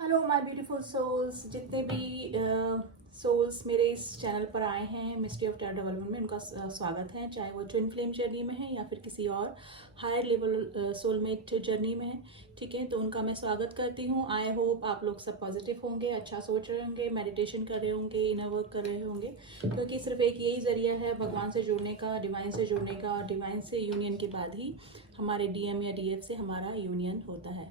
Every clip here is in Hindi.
हेलो माय ब्यूटीफुल सोल्स, जितने भी सोल्स मेरे इस चैनल पर आए हैं मिस्ट्री ऑफ टैरो डेवलपमेंट में, उनका स्वागत है। चाहे वो ट्विन फ्लेम जर्नी में है या फिर किसी और हायर लेवल सोलमेट जर्नी में है, ठीक है। तो उनका मैं स्वागत करती हूँ। आई होप आप लोग सब पॉजिटिव होंगे, अच्छा सोच रहे होंगे, मेडिटेशन कर रहे होंगे, इनर वर्क कर रहे होंगे, क्योंकि सिर्फ एक यही जरिया है भगवान से जुड़ने का, डिवाइन से जुड़ने का, और डिवाइन से यूनियन के बाद ही हमारे डीएम या डीएफ से हमारा यूनियन होता है।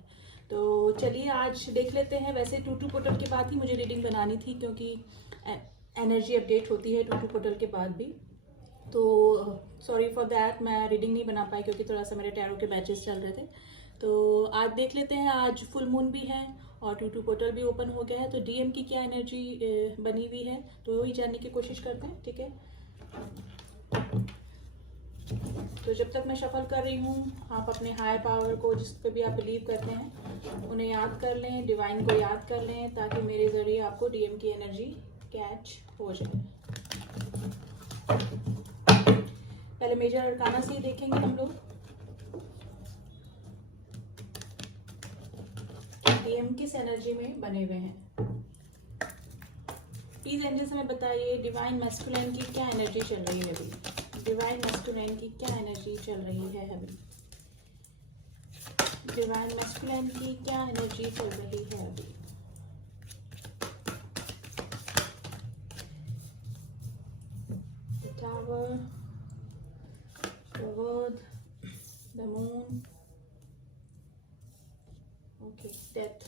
तो चलिए आज देख लेते हैं। वैसे टू पोर्टल के बाद ही मुझे रीडिंग बनानी थी, क्योंकि एनर्जी अपडेट होती है टू पोर्टल के बाद भी। तो सॉरी फॉर दैट, मैं रीडिंग नहीं बना पाई क्योंकि थोड़ा सा मेरे टैरो के बैचेस चल रहे थे। तो आज देख लेते हैं। आज फुल मून भी है और टू पोर्टल भी ओपन हो गया है, तो डीएम की क्या एनर्जी बनी हुई है तो वही जानने की कोशिश करते हैं, ठीक है। तो जब तक मैं शफल कर रही हूँ, आप अपने हायर पावर को, जिस पे भी आप बिलीव करते हैं, उन्हें याद कर लें, डिवाइन को याद कर लें, ताकि मेरे ज़रिए आपको डीएम की एनर्जी कैच हो जाए। पहले मेजर अरकाना से ही देखेंगे हम लोग डीएम किस एनर्जी में बने हुए हैं। प्लीज एंजल्स हमें बताइए डिवाइन मैस्कुलिन की क्या एनर्जी चल रही है अभी। डिवाइन मैस्कुलिन की क्या एनर्जी चल रही है अभी। डिवाइन मैस्कुलिन की क्या एनर्जी चल रही है अभी। The Tower, the World, the Moon, okay, Death,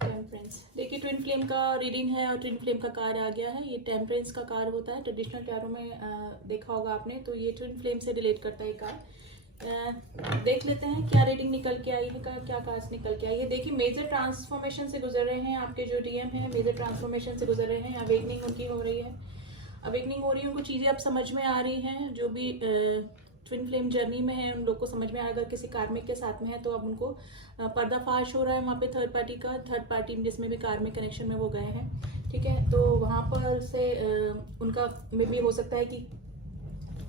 temperance. देखिए ट्विन फ्लेम का रीडिंग है और ट्विन फ्लेम का कार्ड आ गया है। ये टेम्परेंस का कार्ड होता है, ट्रेडिशनल टैरो में देखा होगा आपने, तो ये ट्विन फ्लेम से रिलेट करता है कार्ड। देख लेते हैं क्या रीडिंग निकल के आई है, क्या कार्ड्स निकल के आई है। देखिए मेजर ट्रांसफॉर्मेशन से गुजर रहे हैं आपके जो डीएम हैं, मेजर ट्रांसफॉर्मेशन से गुजर रहे हैं। अवेकनिंग उनकी हो रही है, अवेकनिंग हो रही है, उनको चीज़ें अब समझ में आ रही हैं। जो भी ट्विन फ्लेम जर्नी में है उन लोग को समझ में आ, अगर किसी कार्मिक के साथ में है तो अब उनको पर्दाफाश हो रहा है वहाँ पे थर्ड पार्टी का, थर्ड पार्टी जिसमें भी कार्मिक कनेक्शन में वो गए हैं, ठीक है। तो वहाँ पर से उनका में भी हो सकता है कि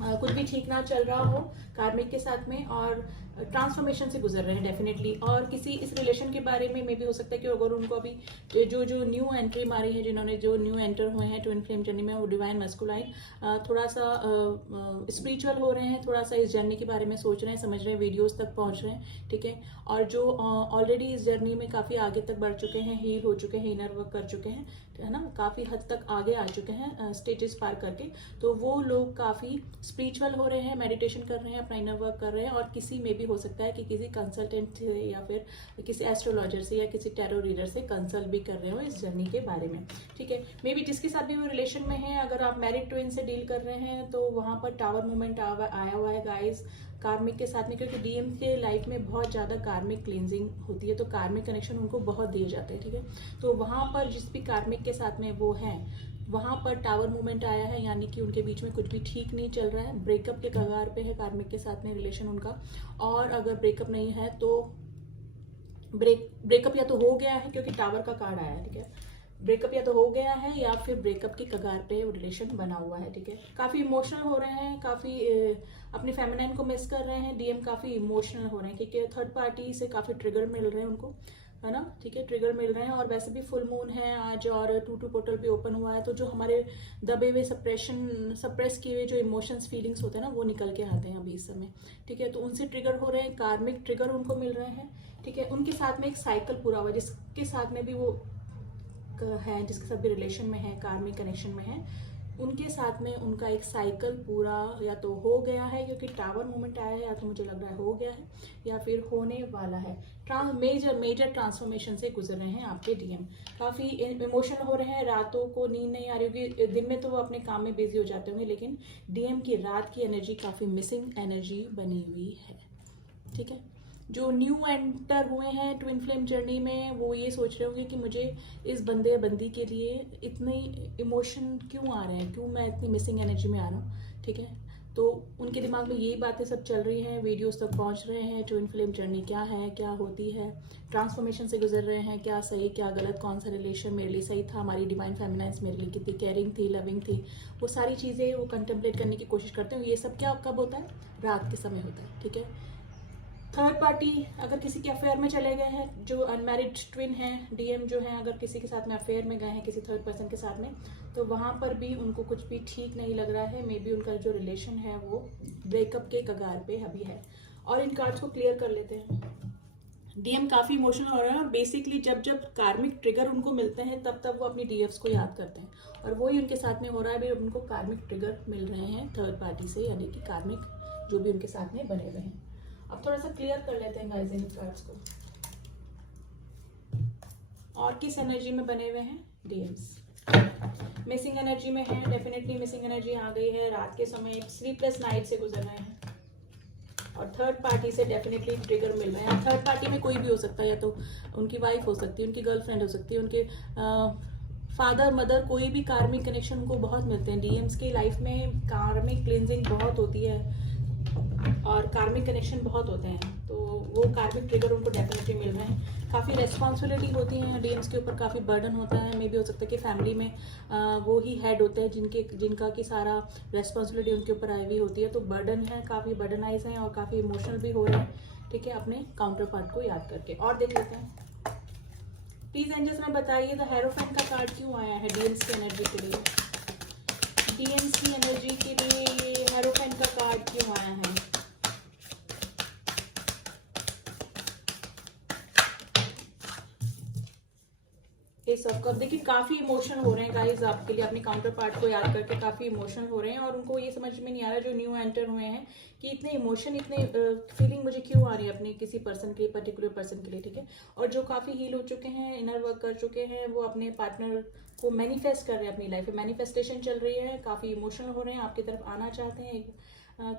कुछ भी ठीक ना चल रहा हो कार्मिक के साथ में, और ट्रांसफॉर्मेशन से गुजर रहे हैं डेफिनेटली। और किसी इस रिलेशन के बारे में भी हो सकता है कि अगर उनको अभी जो न्यू एंट्री मारी है, जिन्होंने जो न्यू एंटर हुए हैं ट्विन फ्लेम जर्नी में, वो डिवाइन मैस्कुलाइन थोड़ा सा स्पिरिचुअल हो रहे हैं, थोड़ा सा इस जर्नी के बारे में सोच रहे हैं, समझ रहे हैं, वीडियोस तक पहुंच रहे हैं, ठीक है। और जो ऑलरेडी इस जर्नी में काफ़ी आगे तक बढ़ चुके हैं, हील हो चुके हैं, इनर वर्क कर चुके हैं, है ना, काफ़ी हद तक आगे आ चुके हैं स्टेजेस पार करके, तो वो लोग काफ़ी स्पिरिचुअल हो रहे हैं, मेडिटेशन कर रहे हैं, अपना इनर वर्क कर रहे हैं। और किसी में भी हो सकता है कि किसी कंसल्टेंट से या फिर किसी एस्ट्रोलॉजर से या किसी टैरो रीडर से कंसल्ट भी कर रहे हो इस जर्नी के बारे में, ठीक है। मे बी जिसके साथ भी वो रिलेशन में है, अगर आप मैरिड ट्विन से डील कर रहे हैं तो वहाँ पर टावर मूवमेंट आया हुआ है गाइस कार्मिक के साथ में, क्योंकि डीएम के लाइफ में बहुत ज़्यादा कार्मिक क्लींजिंग होती है, तो कार्मिक कनेक्शन उनको बहुत दिए जाते हैं, ठीक है। तो वहाँ पर जिस भी कार्मिक के साथ में वो हैं, वहाँ पर टावर मूवमेंट आया है, यानी कि उनके बीच में कुछ भी ठीक नहीं चल रहा है, ब्रेकअप के कगार पे है कार्मिक के साथ में रिलेशन उनका। और अगर ब्रेकअप नहीं है तो ब्रेकअप या तो हो गया है, क्योंकि टावर का कार्ड आया है, ठीक है। ब्रेकअप या तो हो गया है या फिर ब्रेकअप के कगार पे रिलेशन बना हुआ है, ठीक है। काफ़ी इमोशनल हो रहे हैं, काफ़ी अपनी फेमिनाइन को मिस कर रहे हैं डीएम, काफ़ी इमोशनल हो रहे हैं, क्योंकि थर्ड पार्टी से काफ़ी ट्रिगर मिल रहे हैं उनको, है ना, ठीक है, ट्रिगर मिल रहे हैं। और वैसे भी फुल मून है आज और टू पोर्टल भी ओपन हुआ है, तो जो हमारे दबे हुए सप्रेस किए हुए जो इमोशंस फीलिंग्स होते हैं ना, वो निकल के आते हैं अभी इस समय, ठीक है। तो उनसे ट्रिगर हो रहे हैं, कार्मिक ट्रिगर उनको मिल रहे हैं, ठीक है। उनके साथ में एक साइकिल पूरा हुआ, जिसके साथ में भी वो है, जिसके साथ भी रिलेशन में है, कार्मिक कनेक्शन में है, उनके साथ में उनका एक साइकिल पूरा या तो हो गया है, क्योंकि टावर मूवमेंट आया है, या तो मुझे लग रहा है हो गया है या फिर होने वाला है। मेजर ट्रांसफॉर्मेशन से गुजर रहे हैं आपके डीएम, काफ़ी इमोशनल हो रहे हैं, रातों को नींद नहीं आ रही होगी, दिन में तो वो अपने काम में बिजी हो जाते होंगे, लेकिन डीएम की रात की एनर्जी काफ़ी मिसिंग एनर्जी बनी हुई है, ठीक है। जो न्यू एंटर हुए हैं ट्विन फ्लेम जर्नी में, वो ये सोच रहे होंगे कि मुझे इस बंदे या बंदी के लिए इतने इमोशन क्यों आ रहे हैं, क्यों मैं इतनी मिसिंग एनर्जी में आ रहा हूँ, ठीक है। तो उनके दिमाग में यही बातें सब चल रही हैं, वीडियोस तक पहुंच रहे हैं, ट्विन फ्लेम जर्नी क्या है, क्या होती है, ट्रांसफॉर्मेशन से गुजर रहे हैं, क्या सही क्या गलत, कौन सा रिलेशन मेरे लिए सही था, हमारी डिवाइन फेमिनाइन्स मेरे लिए कितनी केयरिंग थी, लविंग थी, वो सारी चीज़ें वो कंटेम्पलेट करने की कोशिश करते हैं। ये सब क्या कब होता है, रात के समय होता है, ठीक है। थर्ड पार्टी अगर किसी के अफेयर में चले गए हैं, जो अनमैरिड ट्विन हैं, डीएम जो हैं अगर किसी के साथ में अफेयर में गए हैं किसी थर्ड पर्सन के साथ में, तो वहाँ पर भी उनको कुछ भी ठीक नहीं लग रहा है। मे बी उनका जो रिलेशन है वो ब्रेकअप के कगार पे अभी है। और इन कार्ड्स को क्लियर कर लेते हैं। डीएम काफी इमोशनल हो रहा है। बेसिकली जब जब कार्मिक ट्रिगर उनको मिलते हैं तब तब वो अपनी डीएफ्स को याद करते हैं, और वही उनके साथ में हो रहा है। अभी उनको कार्मिक ट्रिगर मिल रहे हैं थर्ड पार्टी से, यानी कि कार्मिक जो भी उनके साथ में बने हुए हैं। अब थोड़ा सा क्लियर कर लेते हैं गाइस इन कार्ड्स को। और किस एनर्जी में बने हुए हैं डीएम्स? मिसिंग एनर्जी में है, डेफिनेटली मिसिंग एनर्जी आ गई है। रात के समय स्लीपलेस नाइट से गुजर रहे हैं, और थर्ड पार्टी से डेफिनेटली ट्रिगर मिल रहे हैं। थर्ड पार्टी में कोई भी हो सकता है, या तो उनकी वाइफ हो सकती है, उनकी गर्लफ्रेंड हो सकती है, उनके फादर मदर, कोई भी कार्मिक कनेक्शन उनको बहुत मिलते हैं। डीएम्स की लाइफ में कार्मिक क्लिनजिंग बहुत होती है और कार्मिक कनेक्शन बहुत होते हैं, तो वो कार्मिक ट्रिगर उनको डेफिनेटली मिल रहे हैं। काफ़ी रेस्पॉन्सिबिलिटी होती है डीएम्स के ऊपर, काफ़ी बर्डन होता है। मे भी हो सकता है कि फैमिली में वो ही हेड होते हैं जिनका कि सारा रेस्पॉन्सिबिलिटी उनके ऊपर आई हुई होती है, तो बर्डन है, काफ़ी बर्डनाइज हैं और काफ़ी इमोशनल भी हो रहे हैं। ठीक है, अपने काउंटर पार्ट को याद करके। और देख लेते हैं प्लीज एंजल्स में बताइए द हेरोफेंट का कार्ड क्यों आया है डीएम्स की एनर्जी के लिए? डीएम्स की एनर्जी के लिए ये हेरोफेंट का कार्ड क्यों आया है? S of cup. देखिए काफी इमोशन हो रहे हैं गाइस आपके लिए, अपने काउंटर पार्ट को याद करके काफी इमोशन हो रहे हैं, और उनको ये समझ में नहीं आ रहा जो न्यू एंटर हुए हैं कि इतने इमोशन, इतने फीलिंग मुझे क्यों आ रही है अपने किसी पर्सन के, पर्टिकुलर पर्सन के लिए। ठीक है, और जो काफी हील हो चुके हैं, इनर वर्क कर चुके हैं, वो अपने पार्टनर को मैनिफेस्ट कर रहे हैं अपनी लाइफ में। मैनिफेस्टेशन चल रही है, काफी इमोशनल हो रहे हैं, आपकी तरफ आना चाहते हैं।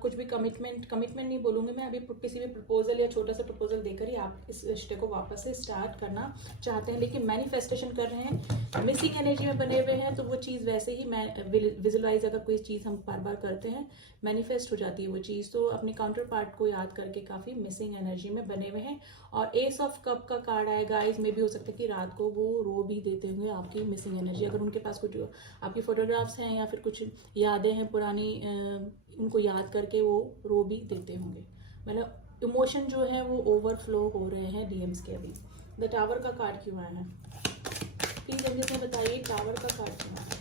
कुछ भी कमिटमेंट नहीं बोलूंगी मैं, अभी किसी भी प्रपोजल या छोटा सा प्रपोजल देकर ही आप इस रिश्ते को वापस से स्टार्ट करना चाहते हैं, लेकिन मैनिफेस्टेशन कर रहे हैं, मिसिंग एनर्जी में बने हुए हैं। तो वो चीज़ वैसे ही विजुअलाइज, अगर कोई चीज़ हम बार बार करते हैं मैनिफेस्ट हो जाती है वो चीज़। तो अपने काउंटर पार्ट को याद करके काफ़ी मिसिंग एनर्जी में बने हुए हैं। और एस ऑफ कप का कार्ड आएगा, गाइस में भी हो सकता है कि रात को वो रो भी देते हुए आपकी मिसिंग एनर्जी, अगर उनके पास कुछ आपकी फोटोग्राफ्स हैं या फिर कुछ यादें हैं पुरानी, उनको याद करके वो रो भी देते होंगे। मतलब इमोशन जो है वो ओवरफ्लो हो रहे हैं डीएम्स के अभी। द टावर का कार्ड क्यों आया है प्लीज जल्दी से बताइए, टावर का कार्ड क्यों आया है?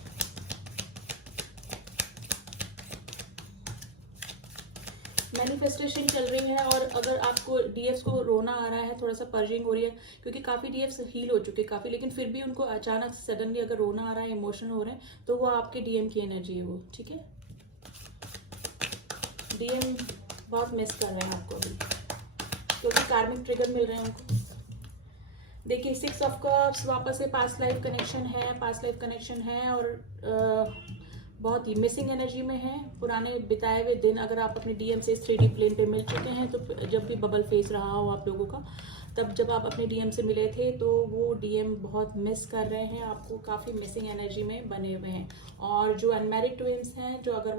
मैनिफेस्टेशन चल रही है, और अगर आपको डीएफ्स को रोना आ रहा है, थोड़ा सा पर्जिंग हो रही है, क्योंकि काफी डीएफ्स हील हो चुके काफी, लेकिन फिर भी उनको अचानक सडनली अगर रोना आ रहा है, इमोशनल हो रहे हैं, तो वो आपके डीएम की एनर्जी है वो। ठीक है, डीएम बहुत मिस कर रहे हैं आपको अभी, क्योंकि कार्मिक ट्रिगर मिल रहे हैं उनको। देखिए 6 ऑफ कप्स वापस से पास्ट लाइफ कनेक्शन है, और बहुत ही मिसिंग एनर्जी में है। पुराने बिताए हुए दिन, अगर आप अपने डीएम से 3D प्लेन पे मिल चुके हैं, तो जब भी बबल फेस रहा हो आप लोगों का, तब जब आप अपने डीएम से मिले थे, तो वो डीएम बहुत मिस कर रहे हैं आपको, काफ़ी मिसिंग एनर्जी में बने हुए हैं। और जो अनमैरिड ट्विन्स हैं, जो अगर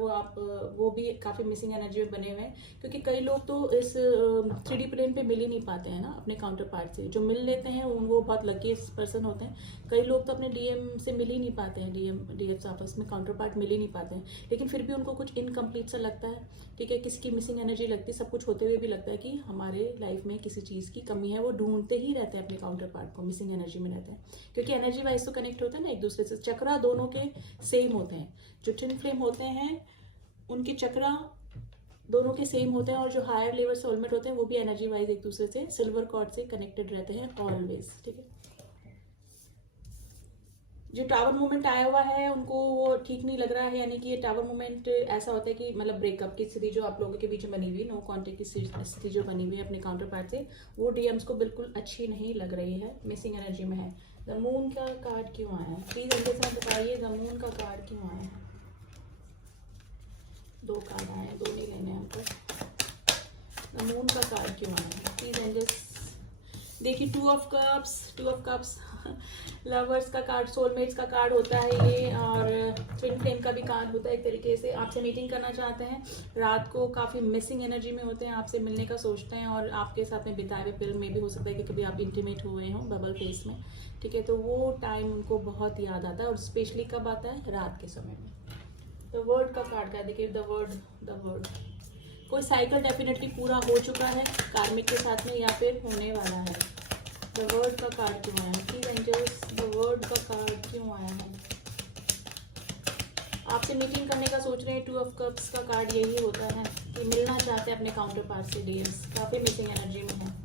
वो भी काफ़ी मिसिंग एनर्जी में बने हुए हैं, क्योंकि कई लोग तो इस 3D प्लेन पे मिल ही नहीं पाते हैं ना अपने काउंटर पार्ट से। जो मिल लेते हैं वो बहुत लकी पर्सन होते हैं। कई लोग तो अपने डीएम से मिल ही नहीं पाते हैं, डीएम्स आपस में काउंटर पार्ट मिल ही नहीं पाते हैं, लेकिन फिर भी उनको कुछ इनकम्प्लीट सा लगता है। ठीक है, किसी की मिसिंग एनर्जी लगती है, सब कुछ होते हुए भी लगता है कि हमारे लाइफ में किसी चीज़ की कमी है। वो ढूंढते ही रहते हैं अपने काउंटर पार्ट को, मिसिंग एनर्जी में रहते हैं, क्योंकि एनर्जी वाइज तो कनेक्ट होते हैं ना एक दूसरे से। चक्रा दोनों के सेम होते हैं, जो ट्विन फ्लेम होते हैं उनके चक्रा दोनों के सेम होते हैं, और जो हायर लेवल सोलमेट होते हैं वो भी एनर्जी वाइज एक दूसरे से सिल्वर कॉर्ड से कनेक्टेड रहते हैं ऑलवेज। ठीक है, जो टावर मूवमेंट आया हुआ है उनको वो ठीक नहीं लग रहा है, यानी कि ये टावर मूवमेंट ऐसा होता है कि मतलब ब्रेकअप की स्थिति जो आप लोगों के बीच में बनी हुई, नो कॉन्टेक्ट की स्थिति जो बनी हुई है अपने काउंटर पार्ट से, वो डीएम्स को बिल्कुल अच्छी नहीं लग रही है, मिसिंग एनर्जी में है। द मून का कार्ड क्यों आया है प्लीज अंदर से बताइए, द मून का कार्ड क्यों आया है? 2 कार्ड आए हैं, 2 नहीं लेने हमको। द मून का कार्ड क्यों आया है प्लीज एंजल्स? देखिए 2 ऑफ कप्स लवर्स का कार्ड, सोलमेट्स का कार्ड होता है ये, और ट्विन फ्लेम का भी कार्ड होता है। एक तरीके से आपसे मीटिंग करना चाहते हैं, रात को काफ़ी मिसिंग एनर्जी में होते हैं, आपसे मिलने का सोचते हैं, और आपके साथ में बिताए हुए फिल्म में भी हो सकता है कि कभी आप इंटीमेट हुए हों बबल फेस में। ठीक है, तो वो टाइम उनको बहुत याद आता है, और स्पेशली कब आता है? रात के समय में। द वर्ड का कार्ड का देखिए, द वर्ड कोई साइकिल डेफिनेटली पूरा हो चुका है कार्मिक के साथ में या फिर होने वाला है। द वर्ड का कार्ड क्यों आया है प्लीज एंजल्स? द वर्ड का कार्ड क्यों आया है? आपसे मीटिंग करने का सोच रहे हैं। 2 ऑफ कप्स का कार्ड यही होता है कि मिलना चाहते हैं अपने काउंटर पार्ट से। डीएम्स काफी मिसिंग एनर्जी में है।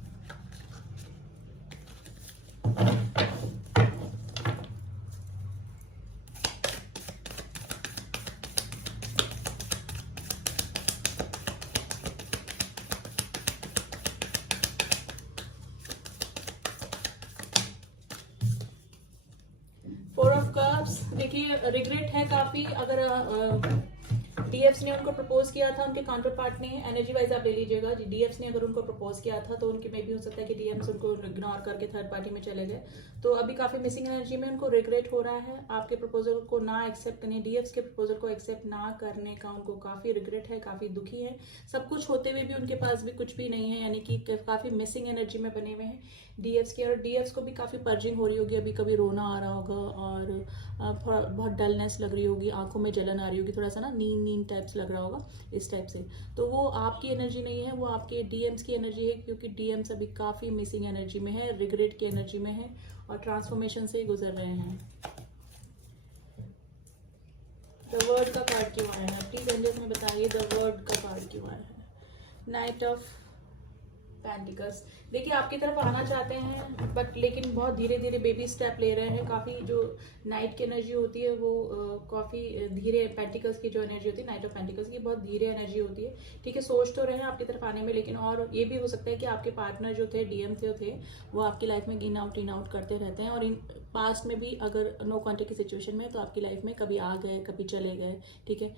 देखिए रिग्रेट है काफी। अगर डीएफ्स ने उनको प्रपोज किया था, उनके काउंटर पार्ट ने, एनर्जी वाइज आप ले लीजिएगा, डीएफ्स ने अगर उनको प्रपोज किया था तो उनके में भी हो सकता है कि डीएम्स उनको इग्नोर करके थर्ड पार्टी में चले गए। तो अभी काफी मिसिंग एनर्जी में उनको रिग्रेट हो रहा है। आपके प्रपोजल को ना एक्सेप्ट करने, डीएफ्स के प्रपोजल को एक्सेप्ट ना करने का उनको काफी रिग्रेट है, काफी दुखी है। सब कुछ होते हुए भी उनके पास भी कुछ भी नहीं है, यानी कि काफी मिसिंग एनर्जी में बने हुए हैं डीएफ्स के। और डीएफ्स को भी काफी पर्जिंग हो रही होगी, अभी कभी रोना आ रहा होगा और बहुत डलनेस लग रही होगी, आंखों में जलन आ रही होगी, थोड़ा सा ना नींद टाइप्स लग रहा होगा इस टाइप से। तो वो आपकी एनर्जी नहीं है, वो आपके डीएम्स की एनर्जी है, क्योंकि डीएम्स अभी काफी मिसिंग एनर्जी में है, रिग्रेट की एनर्जी में है और ट्रांसफॉर्मेशन से गुजर रहे हैं। द वर्ड का कार्ड क्यों आया है प्लीज एंजल्स में बताइए? द वर्ड का कार्ड क्यों आया है? Night of pentacles. देखिए आपकी तरफ आना चाहते हैं बट लेकिन बहुत धीरे धीरे बेबी स्टेप ले रहे हैं। काफी जो नाइट की एनर्जी होती है वो काफी धीरे, पेंटिकल्स की जो एनर्जी होती है नाइट ऑफ पेंटिकल्स की बहुत धीरे एनर्जी होती है। ठीक है, सोच तो रहे हैं आपकी तरफ आने में, लेकिन और ये भी हो सकता है कि आपके पार्टनर जो थे डीएम थे वो आपकी लाइफ में इन आउट करते रहते हैं। और इन पास्ट में भी अगर नो कॉन्टेक्ट की सिचुएशन में तो आपकी लाइफ में कभी आ गए, कभी चले गए। ठीक है,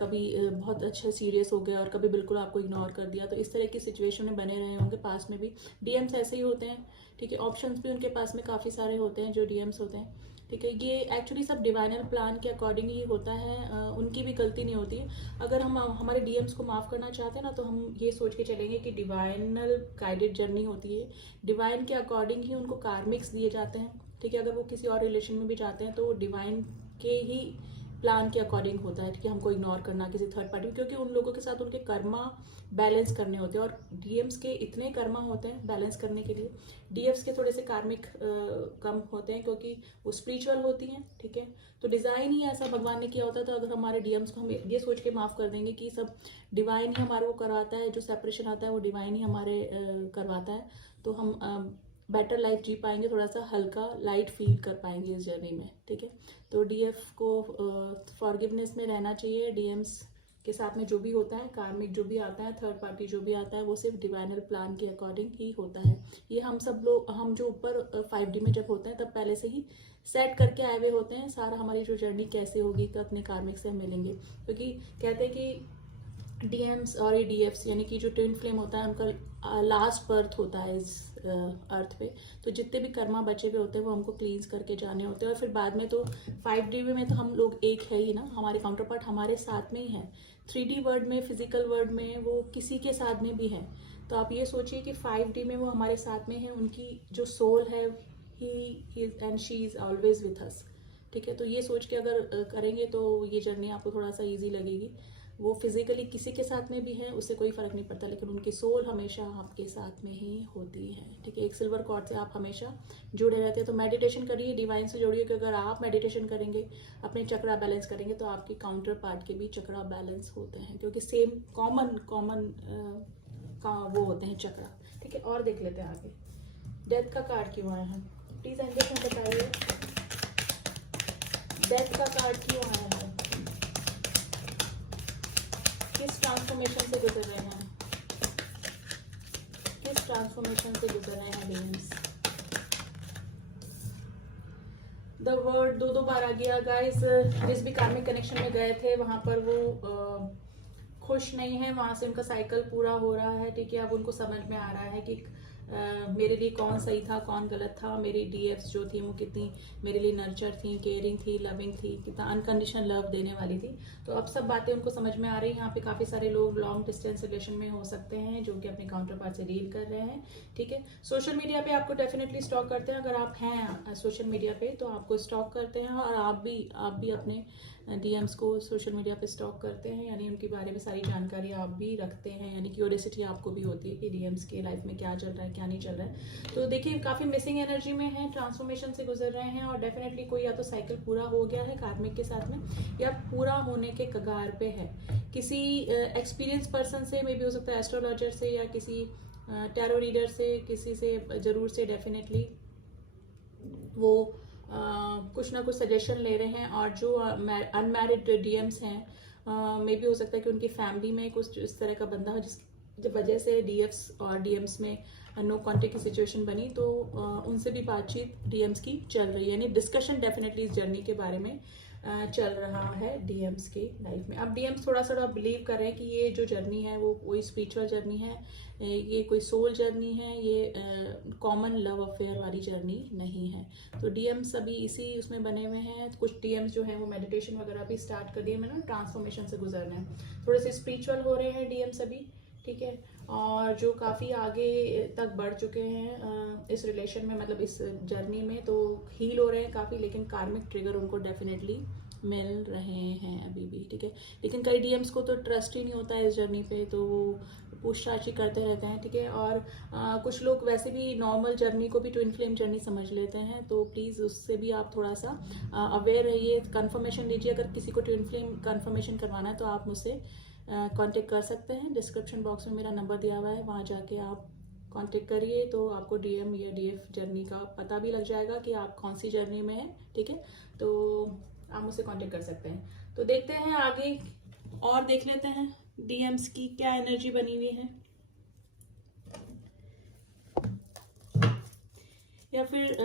कभी बहुत अच्छे सीरियस हो गए और कभी बिल्कुल आपको इग्नोर कर दिया। तो इस तरह की सिचुएशन में बने रहे होंगे पास्ट में भी। डीएम्स ऐसे ही होते हैं। ठीक है, ऑप्शंस भी उनके पास में काफ़ी सारे होते हैं जो डीएम्स होते हैं। ठीक है, ये एक्चुअली सब डिवाइनल प्लान के अकॉर्डिंग ही होता है, उनकी भी गलती नहीं होती है। अगर हम हमारे डीएम्स को माफ़ करना चाहते हैं ना तो हम ये सोच के चलेंगे कि डिवाइनल गाइडेड जर्नी होती है, डिवाइन के अकॉर्डिंग ही उनको कार्मिक्स दिए जाते हैं। ठीक है, अगर वो किसी और रिलेशन में भी जाते हैं तो वो डिवाइन के ही प्लान के अकॉर्डिंग होता है कि हमको इग्नोर करना किसी थर्ड पार्टी, क्योंकि उन लोगों के साथ उनके कर्मा बैलेंस करने होते हैं और डीएम्स के इतने कर्मा होते हैं बैलेंस करने के लिए। डीएफ्स के थोड़े से कार्मिक कम होते हैं क्योंकि वो स्पिरिचुअल होती हैं। ठीक है, तो डिज़ाइन ही ऐसा भगवान ने किया होता है। तो अगर हमारे डीएम्स को हम ये सोच के माफ़ कर देंगे कि सब डिवाइन ही हमारे वो करवाता है, जो सेपरेशन आता है वो डिवाइन ही हमारे करवाता है, तो हम बेटर लाइफ जी पाएंगे, थोड़ा सा हल्का लाइट फील कर पाएंगे इस जर्नी में। ठीक है, तो डीएफ को फॉरगिवनेस में रहना चाहिए। डीएम्स के साथ में जो भी होता है, कार्मिक जो भी आता है, थर्ड पार्टी जो भी आता है, वो सिर्फ डिवाइनल प्लान के अकॉर्डिंग ही होता है। ये हम सब लोग, हम जो ऊपर 5D में जब होते हैं तब पहले से ही सेट करके आए हुए होते हैं सारा, हमारी जो जर्नी कैसे होगी तो अपने कार्मिक से हम मिलेंगे। क्योंकि कहते हैं कि डीएम्स और ये डीएफ्स यानी कि जो ट्विन फ्लेम होता है उनका लास्ट बर्थ होता है इस अर्थ पे। तो जितने भी कर्मा बचे हुए होते हैं वो हमको क्लींस करके जाने होते हैं और फिर बाद में तो 5D में तो हम लोग एक है ही ना, हमारे काउंटर पार्ट हमारे साथ में ही है। 3D वर्ल्ड में, फिजिकल वर्ल्ड में वो किसी के साथ में भी है। तो आप ये सोचिए कि 5D में वो हमारे साथ में है, उनकी जो सोल है ही and she is always with us. ठीक है, तो ये सोच के अगर करेंगे तो ये जर्नी आपको थोड़ा सा ईजी लगेगी। वो फिजिकली किसी के साथ में भी है उससे कोई फर्क नहीं पड़ता, लेकिन उनकी सोल हमेशा आपके साथ में ही होती है। ठीक है, एक सिल्वर कॉर्ड से आप हमेशा जुड़े रहते हैं। तो मेडिटेशन करिए, डिवाइन से जोड़िए, कि अगर आप मेडिटेशन करेंगे, अपने चक्रा बैलेंस करेंगे तो आपके काउंटर पार्ट के भी चक्रा बैलेंस होते हैं, क्योंकि सेम कॉमन का वो होते हैं चक्रा। ठीक है, और देख लेते हैं आगे डेथ का कार्ड क्यों आया है प्लीज एंजल्स में बताइए। डेथ का कार्ड क्यों आया है? किस ट्रांसफॉर्मेशन से गुजर रहे हैं? किस ट्रांसफॉर्मेशन से गुजर रहे हैं बीइंग्स? द वर्ड दो बार आ गया गाइस। जिस भी कार्मिक कनेक्शन में गए थे वहां पर वो खुश नहीं है, वहां से उनका साइकिल पूरा हो रहा है। ठीक है, अब उनको समझ में आ रहा है कि मेरे लिए कौन सही था कौन गलत था। मेरी डीएफ्स जो थी वो कितनी मेरे लिए नर्चर थी, केयरिंग थी, लविंग थी, कितना अनकंडीशनल लव देने वाली थी। तो अब सब बातें उनको समझ में आ रही है। यहाँ पे काफी सारे लोग लॉन्ग डिस्टेंस रिलेशन में हो सकते हैं जो कि अपने काउंटर पार्ट से डील कर रहे हैं। ठीक है, सोशल मीडिया पे आपको डेफिनेटली स्टॉक करते हैं। अगर आप हैं सोशल मीडिया पे तो आपको स्टॉक करते हैं और आप भी अपने डीएम्स को सोशल मीडिया पे स्टॉक करते हैं, यानी उनके बारे में सारी जानकारी आप भी रखते हैं, यानी क्यूरियोसिटी आपको भी होती है कि डीएम्स के लाइफ में क्या चल रहा है क्या नहीं चल रहा है। तो देखिए काफ़ी मिसिंग एनर्जी में है, ट्रांसफॉर्मेशन से गुजर रहे हैं और डेफिनेटली कोई या तो साइकिल पूरा हो गया है कार्मिक के साथ में या पूरा होने के कगार पे है। किसी एक्सपीरियंस पर्सन से मे बी हो सकता है, एस्ट्रोलॉजर से या किसी टैरो रीडर से, किसी से जरूर से डेफिनेटली वो कुछ ना कुछ सजेशन ले रहे हैं। और जो अनमैरिड डीएम्स हैं मे भी हो सकता है कि उनकी फैमिली में कुछ इस तरह का बंदा हो जिस वजह से डीएफ्स और डीएम्स में नो कॉन्टेक्ट की सिचुएशन बनी, तो उनसे भी बातचीत डीएम्स की चल रही है, यानी डिस्कशन डेफिनेटली इस जर्नी के बारे में चल रहा है डीएम्स की लाइफ में। अब डीएम्स थोड़ा सा बिलीव कर रहे हैं कि ये जो जर्नी है वो कोई स्पिरिचुअल जर्नी है, ये कोई सोल जर्नी है, ये कॉमन लव अफेयर वाली जर्नी नहीं है। तो डीएम्स अभी इसी उसमें बने हुए हैं। कुछ डीएम्स जो है वो मेडिटेशन वगैरह भी स्टार्ट कर दिए, मैंने ट्रांसफॉर्मेशन से गुजरना है, थोड़े से स्पिरिचुअल हो रहे हैं डीएम्स अभी, ठीक है। और जो काफ़ी आगे तक बढ़ चुके हैं इस रिलेशन में, मतलब इस जर्नी में, तो हील हो रहे हैं काफ़ी, लेकिन कार्मिक ट्रिगर उनको डेफिनेटली मिल रहे हैं अभी भी, ठीक है। लेकिन कई डीएम्स को तो ट्रस्ट ही नहीं होता है इस जर्नी पे, तो वो पूछताछ ही करते रहते हैं, ठीक है। और कुछ लोग वैसे भी नॉर्मल जर्नी को भी ट्विन फ्लेम जर्नी समझ लेते हैं, तो प्लीज़ उससे भी आप थोड़ा सा अवेयर रहिए, कंफर्मेशन लीजिए। अगर किसी को ट्विन फ्लेम कंफर्मेशन करवाना है तो आप मुझसे कांटेक्ट कर सकते हैं। डिस्क्रिप्शन बॉक्स में मेरा नंबर दिया हुआ है, वहाँ जाके आप कांटेक्ट करिए, तो आपको डीएम या डीएफ जर्नी का पता भी लग जाएगा कि आप कौन सी जर्नी में हैं, ठीक है। तो आप मुझसे कांटेक्ट कर सकते हैं। तो देखते हैं आगे और देख लेते हैं डीएम्स की क्या एनर्जी बनी हुई है, या फिर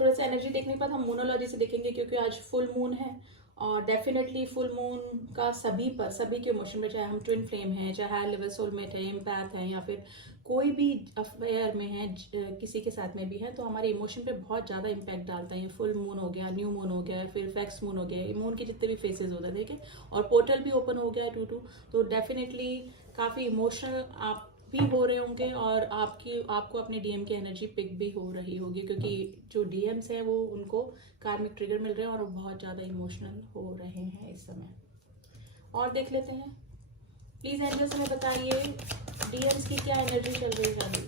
थोड़ा सा एनर्जी देखने के बाद हम मोनोलॉजी से देखेंगे, क्योंकि आज फुल मून है और डेफिनेटली फुल मून का सभी के इमोशन में, चाहे हम ट्विन फ्लेम हैं, चाहे हायर लेवल सोलमेट है, एम्पैथ है, या फिर कोई भी अफेयर में है, किसी के साथ में भी है, तो हमारे इमोशन पे बहुत ज़्यादा इम्पैक्ट डालता है। फुल मून हो गया, न्यू मून हो गया, फिर फैक्स मून हो गया, मून के जितने भी फेसेस होते हैं, ठीक है। और पोर्टल भी ओपन हो गया 2-2, तो डेफिनेटली काफ़ी इमोशनल आप भी हो रहे होंगे और आपको अपने डीएम की एनर्जी पिक भी हो रही होगी, क्योंकि जो डीएम्स है वो उनको कार्मिक ट्रिगर मिल रहे हैं और वो बहुत ज़्यादा इमोशनल हो रहे हैं इस समय। और देख लेते हैं, प्लीज़ एंजल्स हमें बताइए डीएम्स की क्या एनर्जी चल रही है अभी,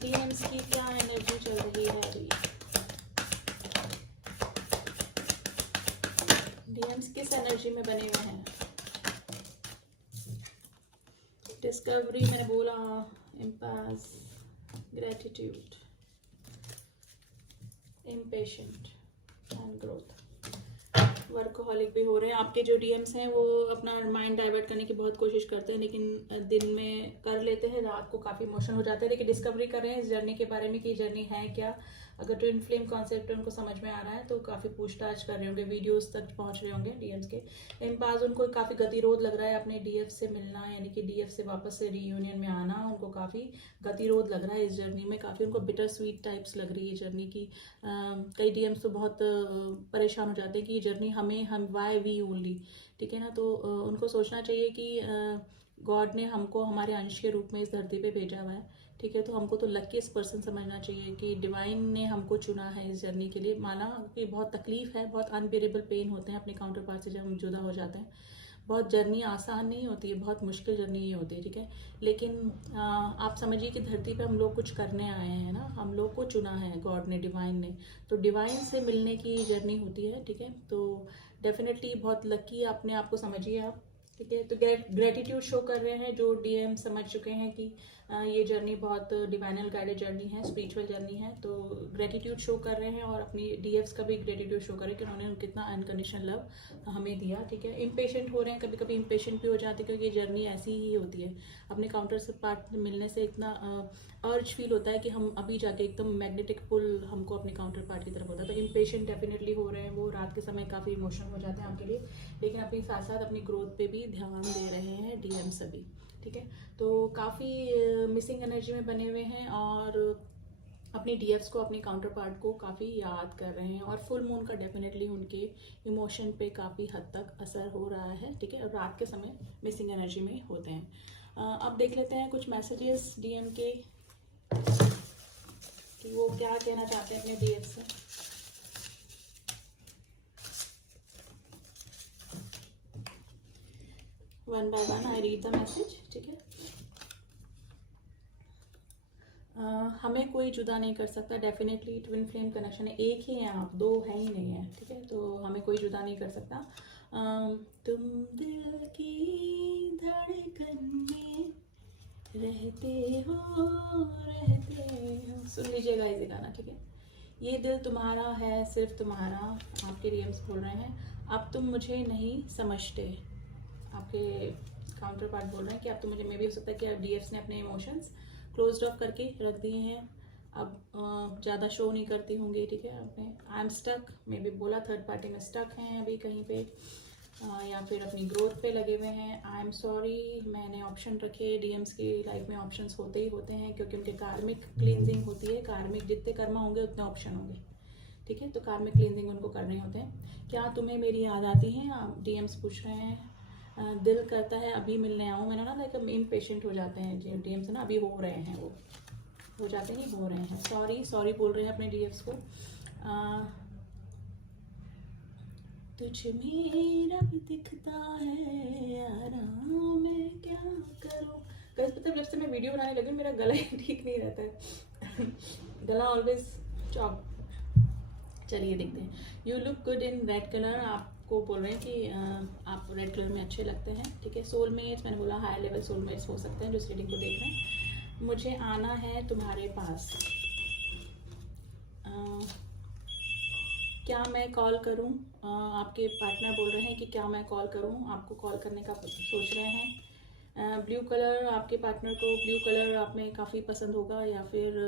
डीएम्स की क्या एनर्जी चल रही है अभी, डीएम्स किस एनर्जी में बने हुए हैं। डिस्कवरी मैंने बोला, impasse, gratitude, impatient and growth. Workaholic भी हो रहे हैं आपके जो डीएम्स हैं, वो अपना माइंड डाइवर्ट करने की बहुत कोशिश करते हैं, लेकिन दिन में कर लेते हैं, रात को काफ़ी इमोशन हो जाते हैं। लेकिन डिस्कवरी कर रहे हैं इस जर्नी के बारे में कि जर्नी है क्या। अगर ट्विन फ्लेम कॉन्सेप्ट उनको समझ में आ रहा है तो काफ़ी पूछताछ कर रहे होंगे, वीडियोस तक पहुंच रहे होंगे डीएम्स के। इम्पास उनको काफ़ी गतिरोध लग रहा है अपने डीएफ से मिलना, यानी कि डीएफ से वापस से रीयूनियन में आना, उनको काफ़ी गतिरोध लग रहा है इस जर्नी में। काफ़ी उनको बिटर स्वीट टाइप्स लग रही है जर्नी की। कई डीएम्स तो बहुत परेशान हो जाते हैं कि ये जर्नी हम वाई वी ओनली, ठीक है ना। तो उनको सोचना चाहिए कि गॉड ने हमको हमारे अंश के रूप में इस धरती पे भेजा हुआ है, ठीक है। तो हमको तो लकीस्ट पर्सन समझना चाहिए कि डिवाइन ने हमको चुना है इस जर्नी के लिए। माना कि बहुत तकलीफ है, बहुत अनबेरेबल पेन होते हैं अपने काउंटर पार्ट से जब हम जुदा हो जाते हैं। बहुत जर्नी आसान नहीं होती है, बहुत मुश्किल जर्नी ही होती है, ठीक है। लेकिन आप समझिए कि धरती पे हम लोग कुछ करने आए हैं ना, हम लोग को चुना है गॉड ने, डिवाइन ने। तो डिवाइन से मिलने की जर्नी होती है, ठीक है। तो डेफिनेटली बहुत लकी अपने आप को समझिए आप, ठीक है। तो ग्रेटिट्यूड शो कर रहे हैं जो डीएम समझ चुके हैं कि ये जर्नी बहुत डिवाइनल गाइडेड जर्नी है, स्पिरिचुअल जर्नी है। तो ग्रेटिट्यूड शो कर रहे हैं और अपनी डीएफ्स का भी ग्रेटिट्यूड शो करें कि उन्होंने कितना अनकंडीशनल लव हमें दिया, ठीक है। इम्पेशेंट हो रहे हैं, कभी कभी इम्पेशेंट भी हो जाते हैं, क्योंकि ये जर्नी ऐसी ही होती है। अपने काउंटर से पार्ट मिलने से इतना अर्ज फील होता है कि हम अभी जाके एकदम मैग्नेटिक पुल हमको अपने काउंटर पार्ट की तरफ होता है। तो इम्पेशेंट डेफिनेटली हो रहे हैं वो, रात के समय काफ़ी इमोशनल हो जाते हैं आपके लिए, लेकिन अपने साथ साथ अपनी ग्रोथ पे भी ध्यान दे रहे हैं डीएम सभी, ठीक है। तो काफ़ी मिसिंग एनर्जी में बने हुए हैं और अपने डीएफ्स को, अपने काउंटर पार्ट को काफ़ी याद कर रहे हैं। और फुल मून का डेफिनेटली उनके इमोशन पे काफ़ी हद तक असर हो रहा है, ठीक है। और रात के समय मिसिंग एनर्जी में होते हैं। अब देख लेते हैं कुछ मैसेजेस डीएम के कि वो क्या कहना चाहते हैं अपने डीएफ से। One by one I read the message, ठीक है। हमें कोई जुदा नहीं कर सकता, डेफिनेटली ट्विन फ्लेम कनेक्शन है, एक ही हैं आप, दो है ही नहीं है, ठीक है। तो हमें कोई जुदा नहीं कर सकता। तुम दिल की धड़कन में रहते हो, सुन लीजिएगा ये गाना, ठीक है। ये दिल तुम्हारा है, सिर्फ तुम्हारा, आपके डीएम्स बोल रहे हैं। अब तुम मुझे नहीं समझते, आपके काउंटर पार्ट बोल रहे हैं कि अब तो मुझे, मे भी हो सकता है कि अब डीएफ्स ने अपने इमोशंस क्लोज ऑफ करके रख दिए हैं, अब ज़्यादा शो नहीं करती होंगी, ठीक है। अपने I am stuck, maybe बोला थर्ड पार्टी में स्टक हैं अभी कहीं पे, या फिर अपनी ग्रोथ पे लगे हुए हैं। आई एम सॉरी, मैंने ऑप्शन रखे, डीएम्स की लाइफ में ऑप्शंस होते ही होते हैं, क्योंकि उनके कार्मिक क्लींजिंग होती है, कार्मिक जितने कर्मा होंगे उतने ऑप्शन होंगे, ठीक है। तो कार्मिक क्लींजिंग उनको करने होते हैं। क्या तुम्हें मेरी याद आती है, डीएम्स पूछ रहे हैं। दिल करता है अभी मिलने आऊँ, मैंने ना लाइक इम्पेशेंट हो जाते हैं डीएम्स ना, अभी हो रहे हैं, वो हो जाते नहीं, हो रहे हैं। सॉरी सॉरी बोल रहे हैं अपने डीएम्स को। तुझ में रब दिखता है यारा, मैं क्या करूँ। गाइस पता है, जब से मैं वीडियो बनाने लगी मेरा गला ही ठीक नहीं रहता है गला ऑलवेज चॉक। चलिए देखते हैं। You look good in red colour, आपको बोल रहे हैं कि आप रेड कलर में अच्छे लगते हैं, ठीक है। सोलमेट्स, मैंने बोला हाई लेवल सोलमेट्स हो सकते हैं जो इस रीडिंग को देख रहे हैं। मुझे आना है तुम्हारे पास, क्या मैं कॉल करूं, आपके पार्टनर बोल रहे हैं कि क्या मैं कॉल करूं, आपको कॉल करने का सोच रहे हैं। ब्लू कलर, आपके पार्टनर को ब्लू कलर आप में काफ़ी पसंद होगा, या फिर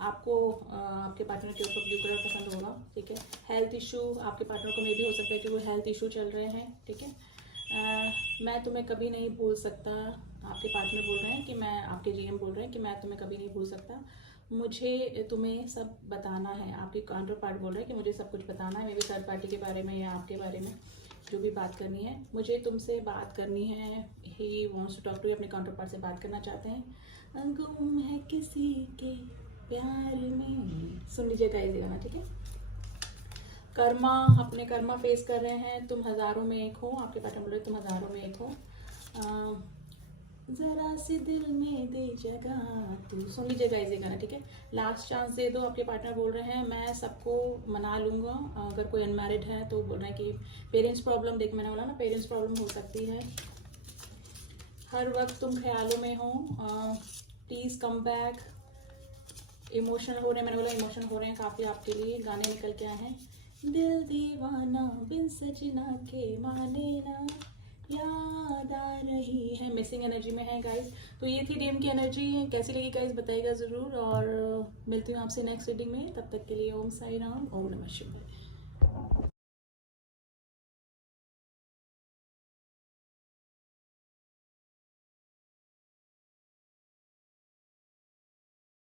आपको आपके पार्टनर के ऊपर ब्लू कलर पसंद होगा, ठीक है। हेल्थ इशू, आपके पार्टनर को मे भी हो सकता है कि वो हेल्थ इशू चल रहे हैं, ठीक है। मैं तुम्हें कभी नहीं भूल सकता, आपके पार्टनर बोल रहे हैं कि मैं, आपके जीएम बोल रहे हैं कि मैं तुम्हें कभी नहीं भूल सकता, मुझे तुम्हें सब बताना है, आपके काउंटर पार्ट बोल रहे हैं कि मुझे सब कुछ बताना है, मे भी थर्ड पार्टी के बारे में या आपके बारे में जो भी बात करनी है, मुझे तुमसे बात करनी है। He wants to talk to you, अपने काउंटर पार्ट से बात करना चाहते हैं। गुम है किसी के प्यार में, सुन लीजिएगा ये गाना, ठीक है। कर्मा, अपने कर्मा फेस कर रहे हैं, तुम हज़ारों में एक हो, आपके पार्टनर बोल रहे तुम हज़ारों में एक हो। जरा सी दिल में दे जगह तू, सुन लीजिएगा इसे गाना, ठीक है। लास्ट चांस दे दो, आपके पार्टनर बोल रहे हैं मैं सबको मना लूँगा। अगर कोई अनमैरिड है तो बोल रहे हैं कि पेरेंट्स प्रॉब्लम, देख मैंने बोला ना पेरेंट्स प्रॉब्लम हो सकती है। हर वक्त तुम ख्यालों में हो, प्लीज़ कम बैक। इमोशनल हो रहे हैं, मैंने बोला इमोशनल हो रहे हैं काफ़ी आपके लिए। गाने निकल के आए हैं। दिल दीवाना बिन सजना के माने ना, याद आ रही है, मिसिंग एनर्जी में है गाइस। तो ये थी डीएम की एनर्जी, कैसी लगी गाइस बताइएगा ज़रूर, और मिलती हूँ आपसे नेक्स्ट रीडिंग में। तब तक के लिए ओम साई राम, ओम नमः शिवाय।